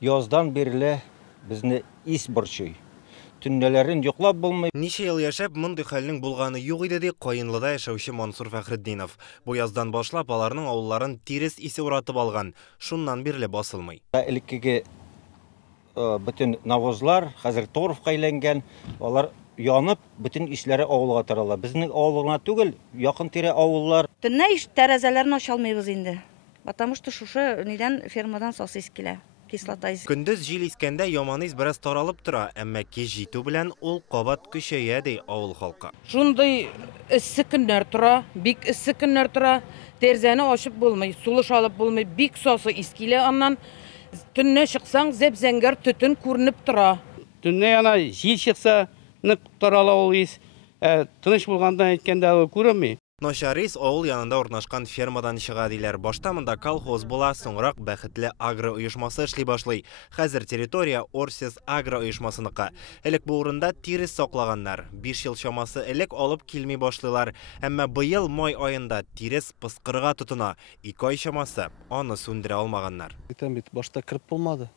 Яздан берілі бізні ис борчуй. Түннелерін йоқлап болмай. Неше ел яшәп, мондый хәлнең булганы юк иде ди Каенлыда яшәүче Мансур Фәхретдинов. Бу яздан башлап аларның авылларын тирес исе уратып алган. Шуннан бирле басылмый. Элеккеге bütün навозлар хәзер торфка әйләнгән, алар янып, bütün исләре авылга тарала. Безнең авылга түгел, якын тирә авыллар. Төнне тәрәзәләрен ача алмыйбыз инде. Потому что шушы нидән фермадан сасыз килә. Кислота. Көндез җил искәндә яман ис бераз таралып тора, әмма кич җитү белән ул кабат көчәя ди авыл халкы. Шундай эссе көннәр тора, бик эссе көннәр тора. Тәрәзәне ачып булмый, сулыш алып булмый, бик сасы ис килә. Аннан төнне чыксаң, зәп-зәңгәр төтен күренеп тора. Төнне яна җил чыкса, нык тарала ул ис. Тыныч булганда әйткәндә ул күренми. Начар ис авыл янында урнашкан фермадан чыга диләр. Башта монда колхоз була, соңрак бәхетле агро оешмасы эшли башлый. Хәзер территория Орсис агро оешмасыныкы. Элек бу урында тирес саклаганнар. 5 ел чамасы элек алып килми башлыйлар. Әмма быел май айында тирес пыскырга тотына. 2 ай чамасы аны сүндерә алмаганнар. Бит башта кирип булмады.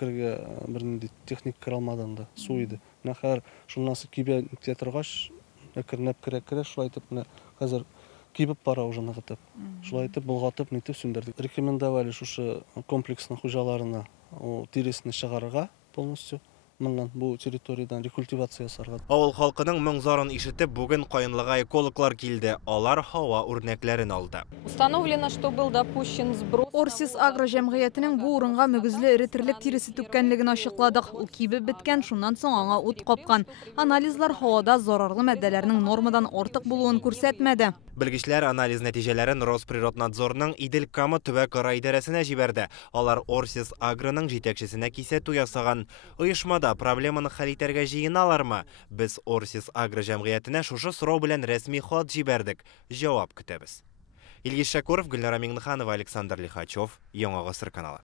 Кирге бер техник кире алмады анда, су иде. Нәхәр шуннан кибә торгач, кирнәп керә шулай итеп хәзер кибеп бара уже ныгытып. Шулай итеп булгатып, нитеп сүндердек. Рекомендовали шушы комплексның хуҗаларына тиресне чыгарырга полностью. Моннан бу территориядан рекультивация ясарга. Авыл халкының моң-зарын ишетеп бүген Каенлыга экологлар килде. Алар һава үрнәкләрен алды. Установлено, что был допущен сброс. Орсис агро җәмгыятенең бу урынга мөгезле эретерлек тиресе түккәнлеген ачыкладык. Ул кибеп беткән, шуннан соң аңа ут капкан. Анализлар һавада зарарлы матдәләрнең нормадан артык булуын күрсәтмәде. Белгечләр анализ нәтиҗәләрен Росприроднадзорның Идел-Кама төбәк рай идарәсенә җибәрде. Алар Орсис агроның җитәкчесенә кисәтү ясаган. Оешмада проблеманы хәл итәргә җыеналармы? Без Орсис агро җәмгыятенә шушы сорау белән рәсми хат җибәрдек. Җавап көтәбез. Илгиз Шакуров, Гөлнара Миңнеханова, Александр Лихачев, Яңа Гасыр каналы.